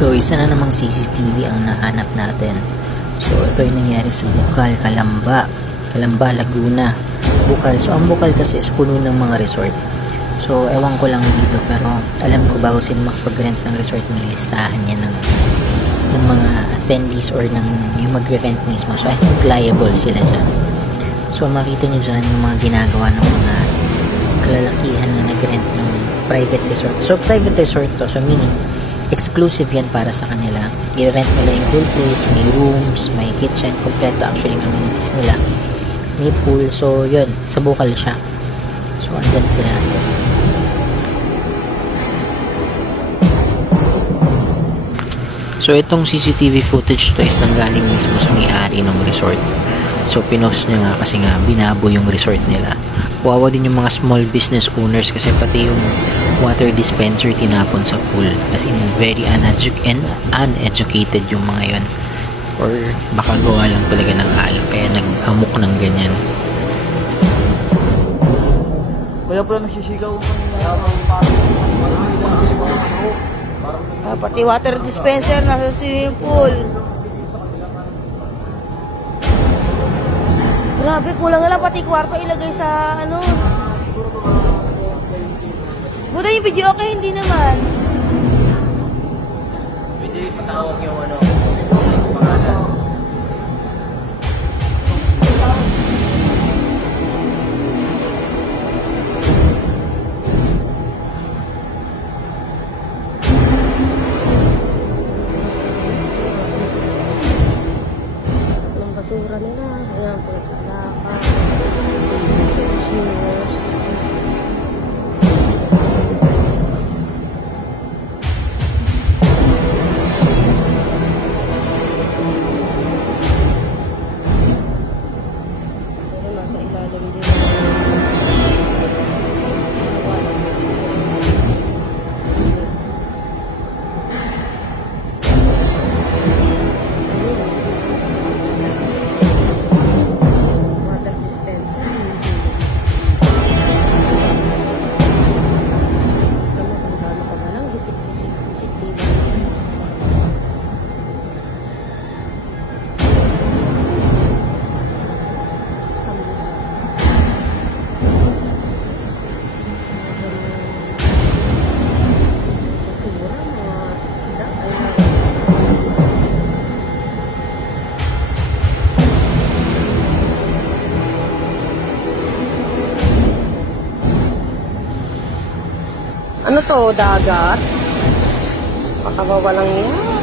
So, isa na namang CCTV ang nahanap natin. So, ito yung nangyari sa Bukal, Calamba, Laguna. Bukal. So, ang Bukal kasi is puno ng mga resort. So, ewan ko lang dito, pero alam ko bago sila makapag-rent ng resort, may listahan yan ng mga attendees or ng yung magre-rent mismo. So, I hope liable sila dyan. So, makita nyo dyan yung mga ginagawa ng mga kalalakihan na nag-rent ng private resort. So, private resort to. So, meaning, exclusive yan para sa kanila. I-rent nila yung whole place, may rooms, may kitchen, kompleto actually yung amenities nila. May pool. So, yun. Sa Bukal siya. So, andyan sila. So, itong CCTV footage to is nanggaling mismo sa may-ari ng resort. So, pinost niya nga kasi nga binabo yung resort nila. Wawa din yung mga small business owners kasi pati yung water dispenser tinapon sa pool. As in, very uneducated yung mga yon. Or baka gawa lang talaga ng alam kaya naghamok ng ganyan. Kaya pala nagsisigaw ko Pati water dispenser nasa swimming pool. Grabe, kulang na lang pati kwarto ilagay sa ano. Buta yung video okay, hindi naman. Pwede patawag yung ano, pangalan. Ang basura nila. Ayan, pagkakaka. Nasa ilalim din. Water dispenser. Tama-tama pa ba lang? Gisik-gisik din. Ano to, dagat? Baka mawalang yan.